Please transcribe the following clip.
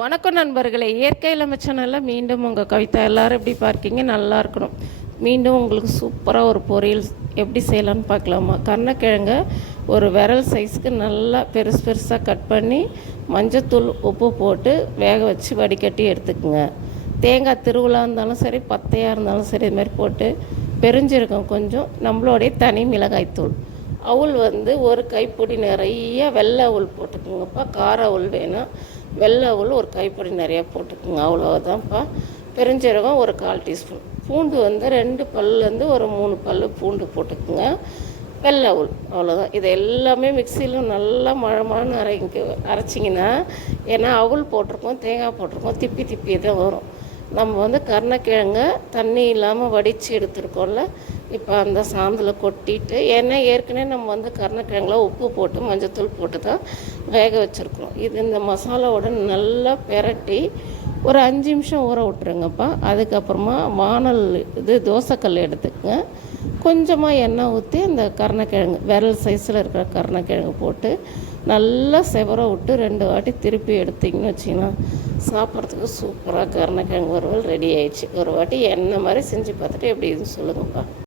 வணக்கம் நண்பர்களே, இயற்கை இளமை சேனலில் மீண்டும் உங்கள் கவிதா. எல்லோரும் எப்படி பார்க்கீங்க? நல்லா இருக்கணும். மீண்டும் உங்களுக்கு சூப்பராக ஒரு பொரியல் எப்படி செய்யலான்னு பார்க்கலாமா? கருணக்கிழங்க ஒரு விரல் சைஸுக்கு நல்லா பெருசாக கட் பண்ணி மஞ்சத்தூள் உப்பு போட்டு வேக வச்சு வடிகட்டி எடுத்துக்குங்க. தேங்காய் திருவிழா இருந்தாலும் சரி, பத்தையாக இருந்தாலும் சரி, இதுமாதிரி போட்டு பெருஞ்சீரகம் கொஞ்சம், நம்மளோடைய தனி மிளகாய்த்தூள், அவுள் ஒரு கைப்பிடி நிறைய வெள்ளை அவுள் போட்டுக்குங்கப்பா. கார அவுள் வேணும். வெள்ளை அவுள் ஒரு கைப்பிடி நிறையா போட்டுக்குங்க. அவ்வளோதான்ப்பா. பெருஞ்சீரகம் ஒரு 1/4 டீஸ்பூன். பூண்டு 2 பல்லேருந்து ஒரு 3 பல் பூண்டு போட்டுக்குங்க. வெள்ளை அவுள், அவ்வளோதான். இது எல்லாமே மிக்சியில் நல்லா மழை அரைச்சிங்கன்னா, ஏன்னா அவுள் போட்டிருக்கோம், தேங்காய் போட்டிருக்கோம், திப்பி தான் வரும். நம்ம கருணக்கிழங்க தண்ணி இல்லாமல் வடித்து எடுத்துருக்கோம்ல, இப்போ அந்த சாந்தில் கொட்டிட்டு, ஏன்னா ஏற்கனவே நம்ம கருணக்கிழங்குல உப்பு போட்டு மஞ்சத்தூள் போட்டு தான் வேக வச்சுருக்குறோம். இது இந்த மசாலாவோட நல்லா பெரட்டி ஒரு 5 நிமிஷம் ஊற விட்டுருங்கப்பா. அதுக்கப்புறமா தோசைக்கல் எடுத்துக்கங்க. கொஞ்சமாக எண்ணெய் ஊற்றி அந்த கருணக்கிழங்கு விரல் சைஸில் இருக்கிற கருணக்கிழங்கு போட்டு நல்லா செவர விட்டு 2 வாட்டி திருப்பி எடுத்திங்கன்னு வச்சிங்கன்னா, சாப்பிட்றதுக்கு சூப்பராக கருணக்கிழங்கு வறுவல் ரெடி ஆயிடுச்சு. ஒரு வாட்டி எண்ணெய் மாதிரி செஞ்சு பார்த்துட்டு எப்படி இதுன்னு சொல்லுங்கப்பா.